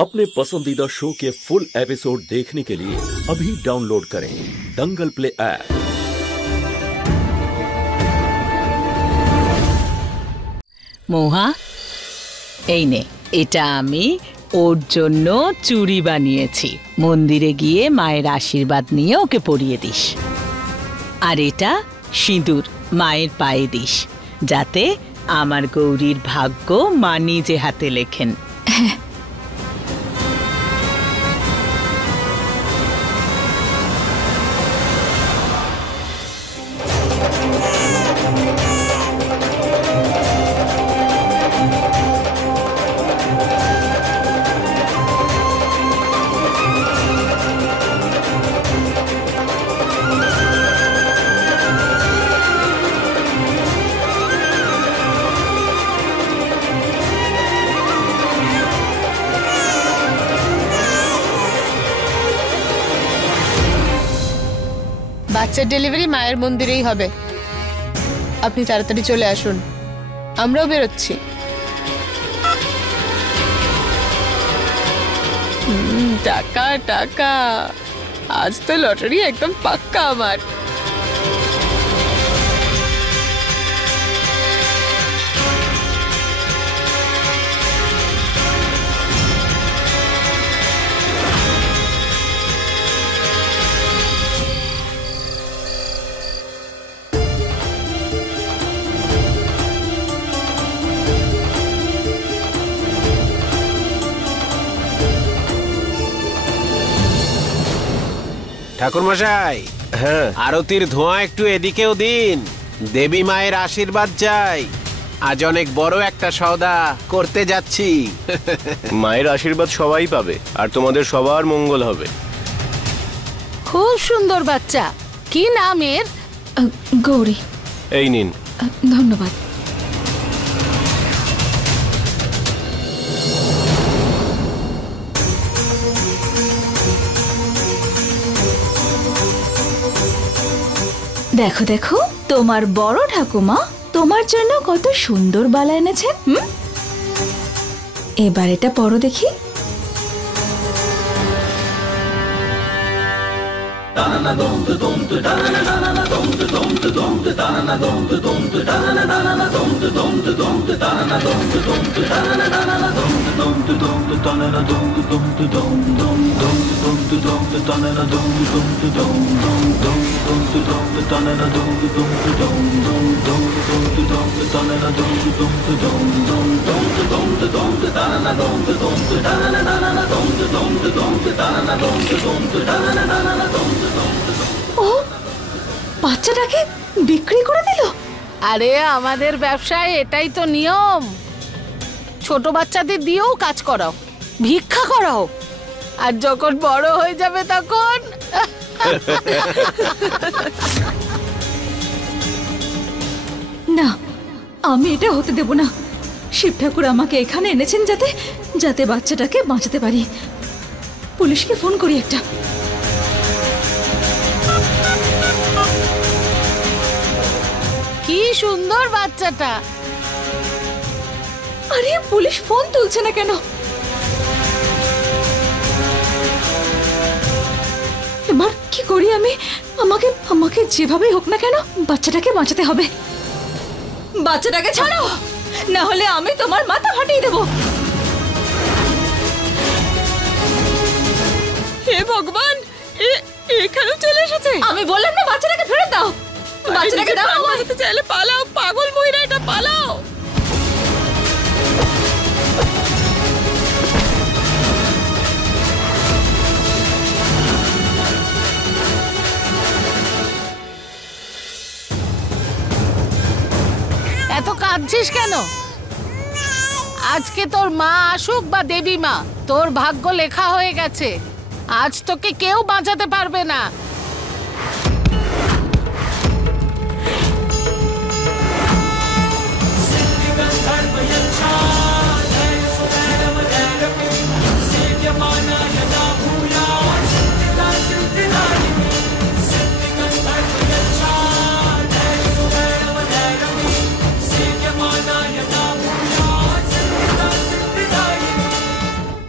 अपने पसंदीदा शो के फुल एपिसोड देखने के लिए अभी डाउनलोड करें दंगल प्ले ऐप। मोहा এই নে এটা আমি ওর জন্য চুড়ি বানিয়েছি। মন্দিরে গিয়ে মায়ের আশীর্বাদ নিয়ে ওকে পরিয়ে দিস। আর এটা সিঁদুর মায়ের পায়ে দিস, যাতে আমার গৌরীর ভাগ্য মা নিজে হাতে লেখেন। বাচ্চার ডেলিভারি মায়ের মন্দিরেই হবে। আপনি তাড়াতাড়ি চলে আসুন, আমরাও বেরোচ্ছি। টাকা টাকা, আজ তো লটারি একদম পাক্কা আমার। ঠাকুর মশাই, হ্যাঁ, আরতির ধোঁয়া একটু এদিকেও দিন। দেবী মায়ের আশীর্বাদ চাই। আজ অনেক বড় একটা সওদা করতে যাচ্ছি। মায়ের আশীর্বাদ সবাই পাবে আর তোমাদের সবার মঙ্গল হবে। খুব সুন্দর বাচ্চা। কি নাম এর? গৌরী। এই নিন। ধন্যবাদ। দেখো দেখো, তোমার বড় ঠাকুমা তোমার জন্য কত সুন্দর বালা এনেছেন। এবার এটা পরো দেখি। ও বাচ্চাটাকে বিক্রি করে দিল। আরে আমাদের ব্যবসায় এটাই তো নিয়ম। ছোট বাচ্চাদের দিয়েও কাজ করাও, ভিক্ষা করাও, আর যখন বড় হয়ে যাবে তখন না, আমি এটা হতে দেব না। শিব ঠাকুর আমাকে এখানে এনেছেন যাতে যাতে বাচ্চাটাকে বাঁচাতে পারি। পুলিশকে ফোন করি একটা। কি সুন্দর বাচ্চাটা। আরে পুলিশ ফোন তুলছে না কেন? এবার কি করি আমি? আমাকে আমাকে যেভাবেই হোক না কেন বাচ্চাটাকে বাঁচাতে হবে। বাচ্চাটাকে ছাড়ো, না হলে আমি তোমার মাথা ফাটিয়ে দেব। হে ভগবান, এখানেও চলে এসেছে। আমি বললাম না বাচ্চাটাকে ফেরত দাও। বাচ্চাটাকে দাও। বাঁচাতে চাইলে পালাও, পাগল মহিলা, এটা পালাও। এত কাঁদছিস কেন? আজকে তোর মা আসুক বা দেবী মা, তোর ভাগ্য লেখা হয়ে গেছে। আজ তোকে কেউ বাঁচাতে পারবে না।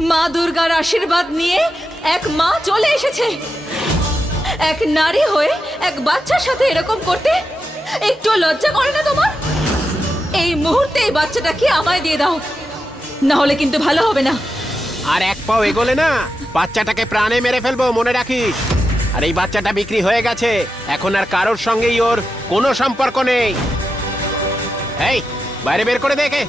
মা দুর্গার আশীর্বাদ নিয়ে এক মা চলে এসেছে। এক নারী হয়ে এক বাচ্চার সাথে এরকম করতে একটু লজ্জা করে না তোমার? এই মুহূর্তে এই বাচ্চাটাকে আমায় দিয়ে দাও, না হলে কিন্তু ভালো হবে না। আর এক পাও এগোলে না বাচ্চাটাকে প্রাণে মেরে ফেলবো, মনে রাখিস। আর এই বাচ্চাটা বিক্রি হয়ে গেছে, এখন আর কারোর সঙ্গেই ওর কোনো সম্পর্ক নেই। এই বাইরে বের করে দেখে।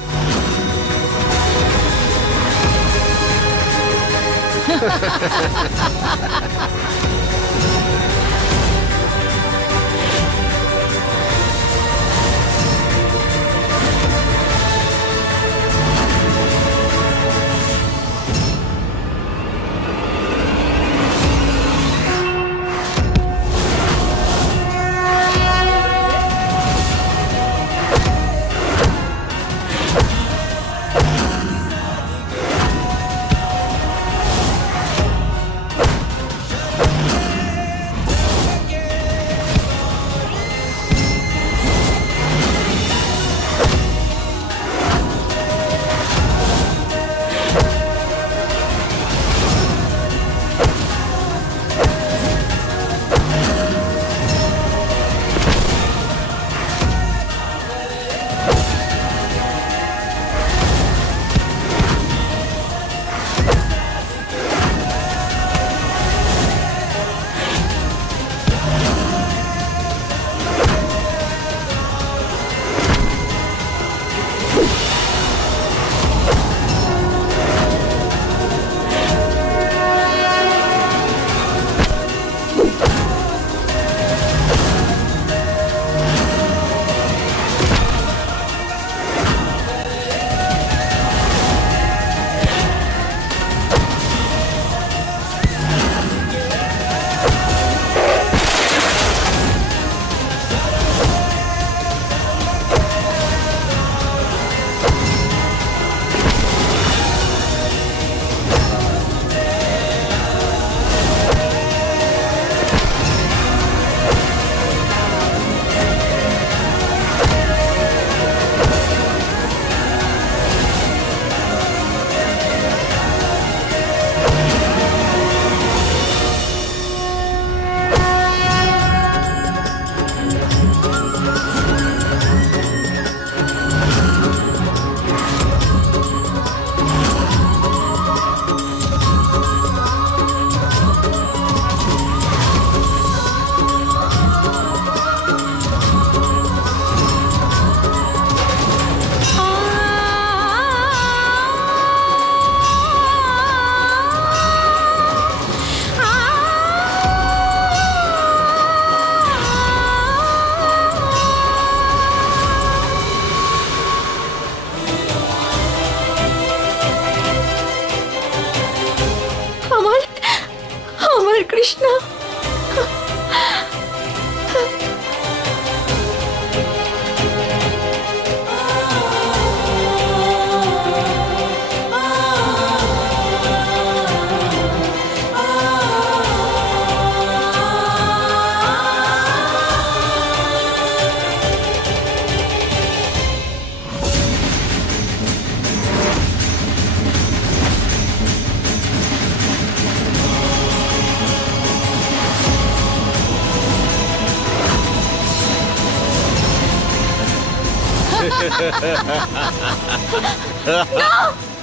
কৃষ্ণ।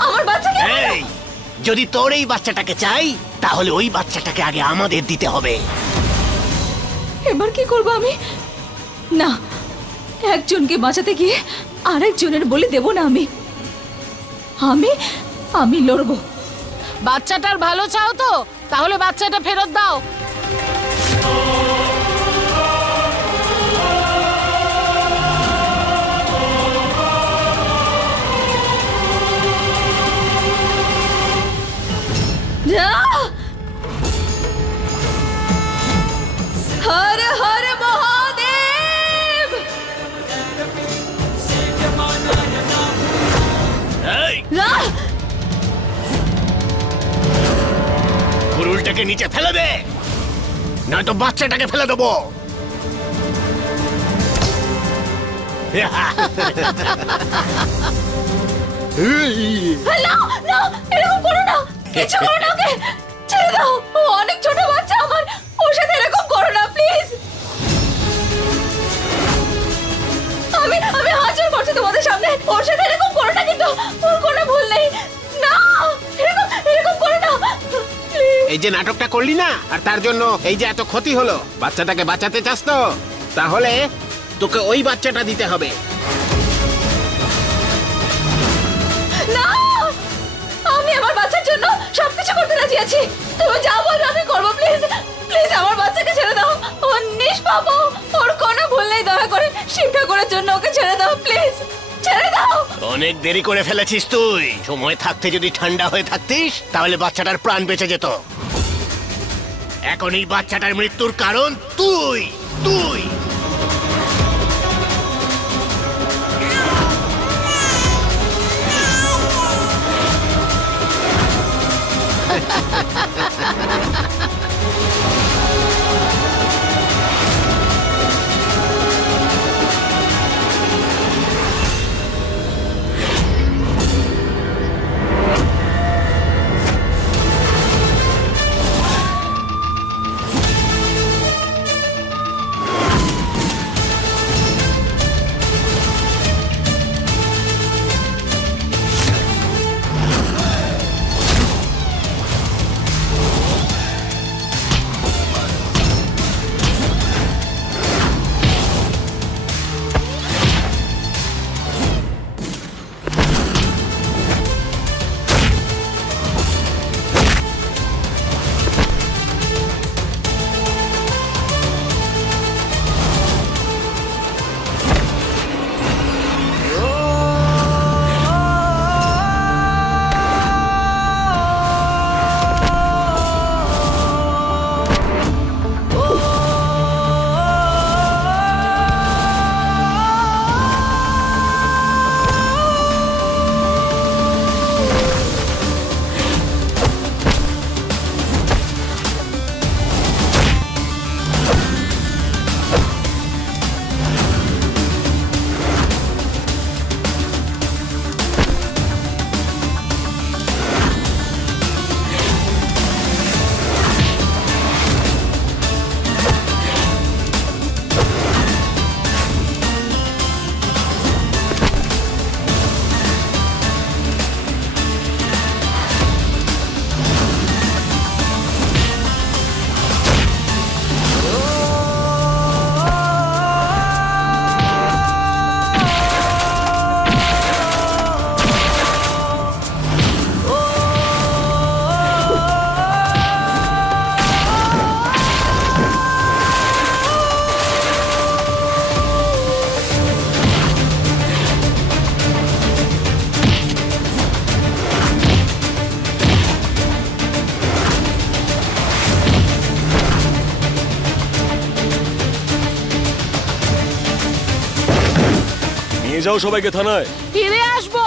আমার বাচ্চাকে এই, যদি তোর এই বাচ্চাটাকে চাই তাহলে ওই বাচ্চাটাকে আগে আমাদের দিতে হবে। এবার কি করব আমি? না, একজনকে বাঁচাতে গিয়ে আরেকজনের বলে দেব না। আমি আমি লড়বো। বাচ্চাটার ভালো চাও তো? তাহলে বাচ্চাটা ফেরত দাও। হর হর মহাদেব। কুরুলটাকে নিচে ফেলে দে, নয়তো বাচ্চাটাকে ফেলে দেবো। না না, এরকম করো না। কিছু করো না ওকে, ছেড়ে দাও। ও অনেক ছোট বাচ্চা আমার, ওর সাথে এরকম করো না প্লিজ। আমি হাজার করছি তোমাদের সামনে, ওর সাথে এরকম করো না, কিন্তু ওর কোনো ভুল নেই। না, এরকম করো না প্লিজ। এই যে নাটকটা করলি না, আর তার জন্য এই যে এত ক্ষতি হলো, বাচ্চাটাকে বাঁচাতে চাস তো? তাহলে তোকে ওই বাচ্চাটা দিতে হবে। না, আমি আমার বাচ্চার জন্য সবকিছু করতে রাজি আছি। তুমি যা বলবে আমি করবো। প্লিজ প্লিজ আমার বাচ্চাকে ছেড়ে দাও। ও নিষ্পাপ, ওর কোনো ভুল নেই। দয়া করে শিব ঠাকুরের জন্য ওকে ছেড়ে দাও প্লিজ, ছেড়ে দাও। অনেক দেরি করে ফেলেছিস তুই। সময় থাকতে যদি ঠান্ডা হয়ে থাকতিস তাহলে বাচ্চাটার প্রাণ বেঁচে যেত। এখন এই বাচ্চাটার মৃত্যুর কারণ তুই। নিয়ে যাও সবাইকে থানায়। ফিরে আসবো,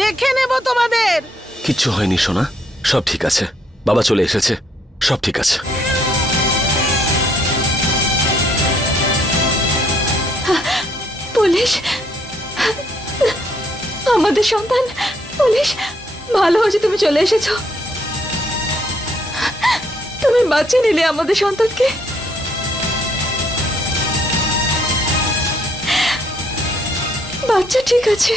দেখে নেব তোমাদের। কিচ্ছু হয়নি সোনা, সব ঠিক আছে। বাবা চলে এসেছে, সব ঠিক আছে। পুলিশ, আমাদের সন্তান। পুলিশ, ভালো হয়েছে তুমি চলে এসেছো। তুমি বাঁচিয়ে নিলে আমাদের সন্তানকে। বাচ্চা ঠিক আছে।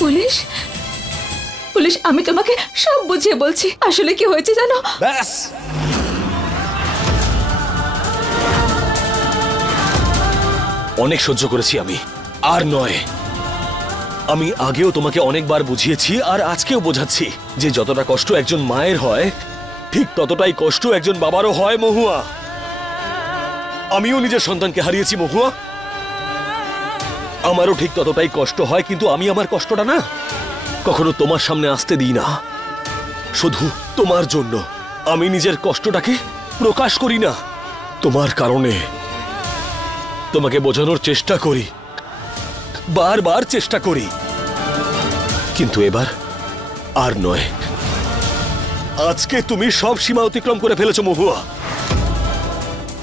পুলিশ, পুলিশ, আমি তোমাকে সব বুঝিয়ে বলছি। আসলে কি হয়েছে জানো? ব্যাস, অনেক সহ্য করেছি আমি, আর নয়। আমি আগেও তোমাকে অনেকবার বুঝিয়েছি আর আজকেও বোঝাচ্ছি যে যতটা কষ্ট একজন মায়ের হয় ঠিক ততটাই কষ্ট একজন বাবারও হয় মহুয়া। আমিও নিজের সন্তানকে হারিয়েছি মহুয়া, আমারও ঠিক ততটাই কষ্ট হয়, কিন্তু আমি আমার কষ্টটা না কখনো তোমার সামনে আসতে দিই না। শুধু তোমার জন্য আমি নিজের কষ্টটাকে প্রকাশ করি না। তোমার কারণে তোমাকে বোঝানোর চেষ্টা করি, বারবার চেষ্টা করি, কিন্তু এবার আর নয়। আজকে তুমি সব সীমা অতিক্রম করে ফেলেছো মহুয়া।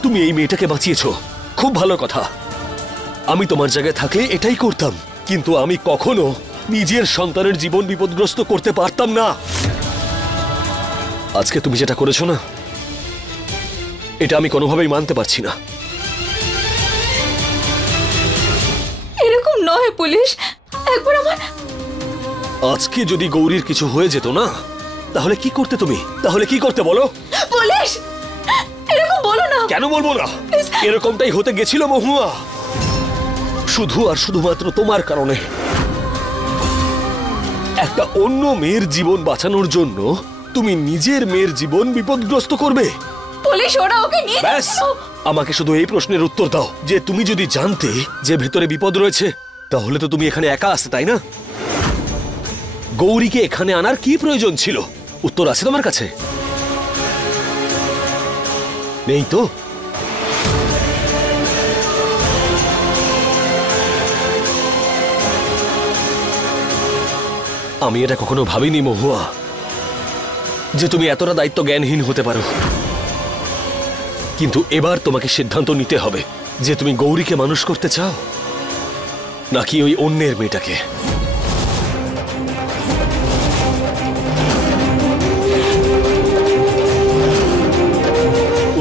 তুমি এই মেয়েটাকে বাঁচিয়েছো, খুব ভালো কথা, আমি তোমার জায়গায় থাকলে এটাই করতাম, কিন্তু আমি কখনো নিজের সন্তানের জীবন বিপদগ্রস্ত করতে পারতাম না। আজকে তুমি যেটা করেছো না, এটা আমি কোনোভাবেই মানতে পারছি না। এরকম নয় পুলিশ, একবার আমার আজকে যদি গৌরীর কিছু হয়ে যেত না, তাহলে কি করতে তুমি? তাহলে কি করতে বলো? পুলিশ এরকম বলো না। কেন বলবো না? এরকমটাই হতে গেছিল মহুয়া, শুধু আর শুধুমাত্র তোমার কারণে। একটা অন্য মেয়ের জীবন বাঁচানোর জন্য তুমি নিজের মেয়ের জীবন বিপদগ্রস্ত করবে? পুলিশ ওরা ওকে নিয়ে ব্যাস, আমাকে শুধু এই প্রশ্নের উত্তর দাও যে তুমি যদি জানতে যে ভেতরে বিপদ রয়েছে, তাহলে তো তুমি এখানে একা আসতে, তাই না? গৌরীকে এখানে আনার কি প্রয়োজন ছিল? উত্তর আছে তোমার কাছে? নেই তো? আমি এটা কখনো ভাবিনি মহুয়া, যে তুমি এতটা দায়িত্ব জ্ঞানহীন হতে পারো। কিন্তু এবার তোমাকে সিদ্ধান্ত নিতে হবে যে তুমি গৌরীকে মানুষ করতে চাও নাকি ওই অন্যের মেয়েটাকে।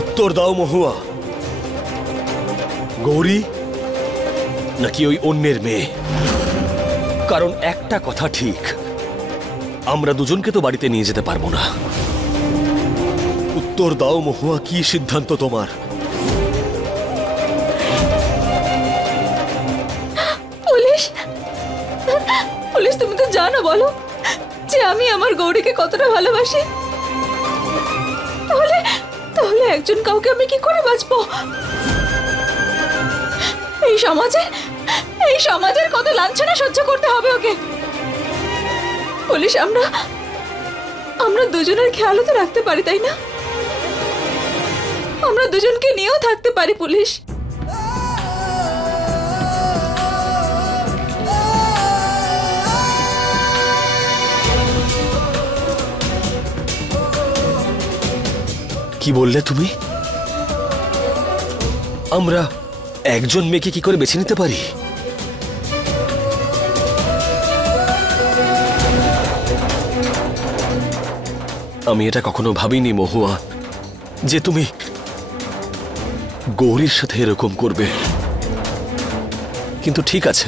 উত্তর দাও মহুয়া, গৌরী নাকি ওই অন্যের মেয়ে? কারণ একটা কথা ঠিক, আমরা দুজনকে তো বাড়িতে নিয়ে যেতে পারবো না। উত্তর দাও মহুয়া, কি সিদ্ধান্ত তোমার? পুলিশ পুলিশ তুমি তো জানো বলো যে আমি আমার গৌরীকে কতটা ভালোবাসি। তাহলে তাহলে একজন কাউকে আমি কি করে বাঁচবো? এই সমাজের কত লাঞ্ছনা সহ্য করতে হবে ওকে। পুলিশ আমরা দুজনের খেয়ালও তো রাখতে পারি, তাই না? আমরা দুজনকে নিয়েও থাকতে পারি পুলিশ। কি বললে তুমি? আমরা একজন মেয়েকে কি করে বেছে নিতে পারি? আমি এটা কখনো ভাবিনি মহুয়া, যে তুমি গৌরীর সাথে এরকম করবে। কিন্তু ঠিক আছে,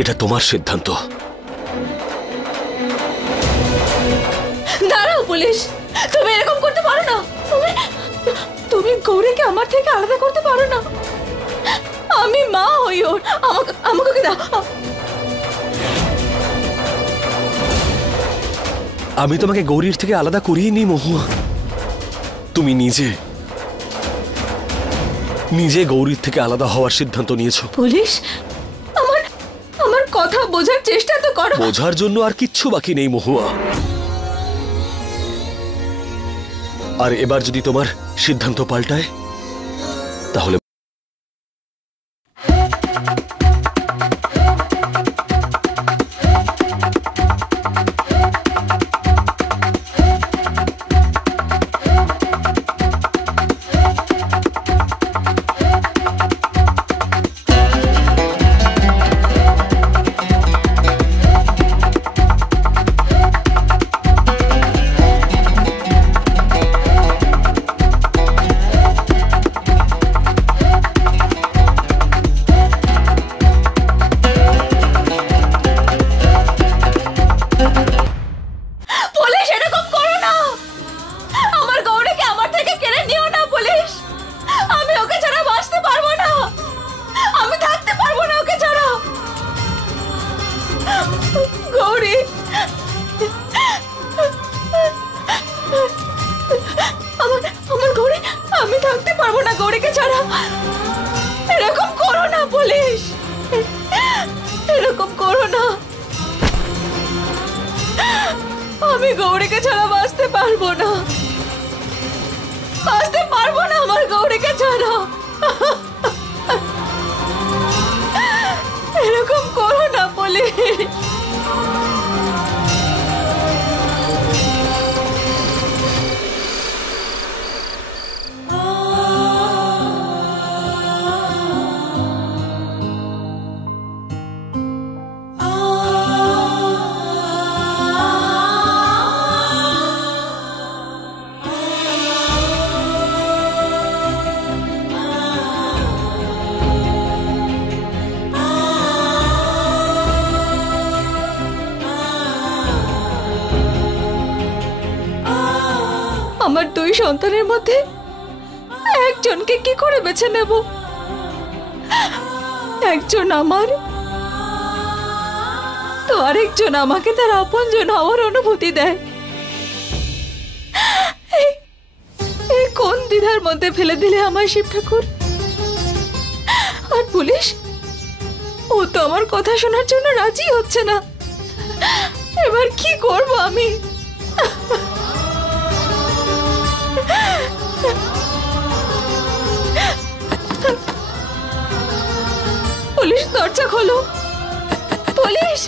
এটা তোমার সিদ্ধান্ত। দাঁড়াও পুলিশ, তুমি এরকম করতে পারো না। তুমি গৌরীকে আমার থেকে আলাদা করতে পারো না। আমি মা হই ওর, আমাকে ওকে দাও। আমি তোমাকে গৌরীর থেকে আলাদা করিনি মহুয়া, তুমি নিজে গৌরীর থেকে আলাদা হওয়ার সিদ্ধান্ত নিয়েছো। পুলিশ আমার কথা বোঝার চেষ্টা তো করো। বোঝার জন্য আর কিচ্ছু বাকি নেই মহুয়া। আর এবার যদি তোমার সিদ্ধান্ত পাল্টায়, তাহলে আমি গৌরীকে ছাড়া বাঁচতে পারবো না, বাঁচতে পারবো না আমার গৌরীকে ছাড়া। এরকম করো না পুলিশ। সন্তানের মধ্যে একজনকে কি করে বেছে নেব? একজন আমার, তো আরেকজন আমাকে তার আপনজন হওয়ার অনুভূতি দেয়। এই কোন দ্বিধার মধ্যে ফেলে দিলে আমার শিব ঠাকুর? আর পুলিশ, ও তো আমার কথা শোনার জন্য রাজি হচ্ছে না। এবার কি করব আমি? পুলিশ, দরজা খোলো। পুলিশ!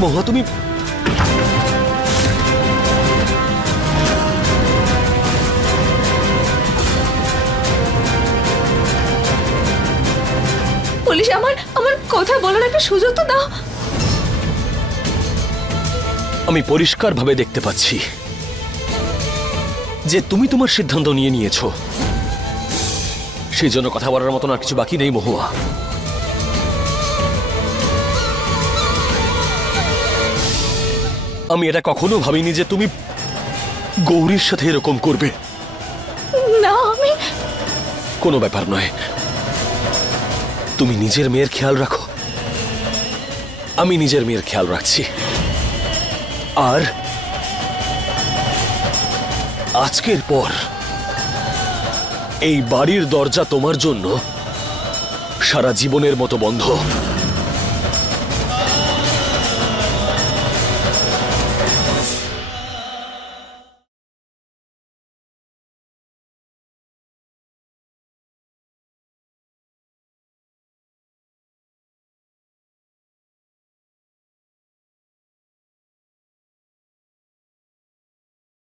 মহুয়া, তুমি পুলিশ, আমার কথা বলার একটা সুযোগ তো দাও। আমি পরিষ্কারভাবে দেখতে পাচ্ছি যে তুমি তোমার সিদ্ধান্ত নিয়েছো। সেই জন্য কথা বলার মতন আর কিছু বাকি নেই মহুয়া। আমি এটা কখনো ভাবিনি যে তুমি গৌরীর সাথে এরকম করবে। না, আমি কোনো ব্যাপার নয়, তুমি নিজের মেয়ের খেয়াল রাখো, আমি নিজের মেয়ের খেয়াল রাখছি। আর আজকের পর এই বাড়ির দরজা তোমার জন্য সারা জীবনের মতো বন্ধ।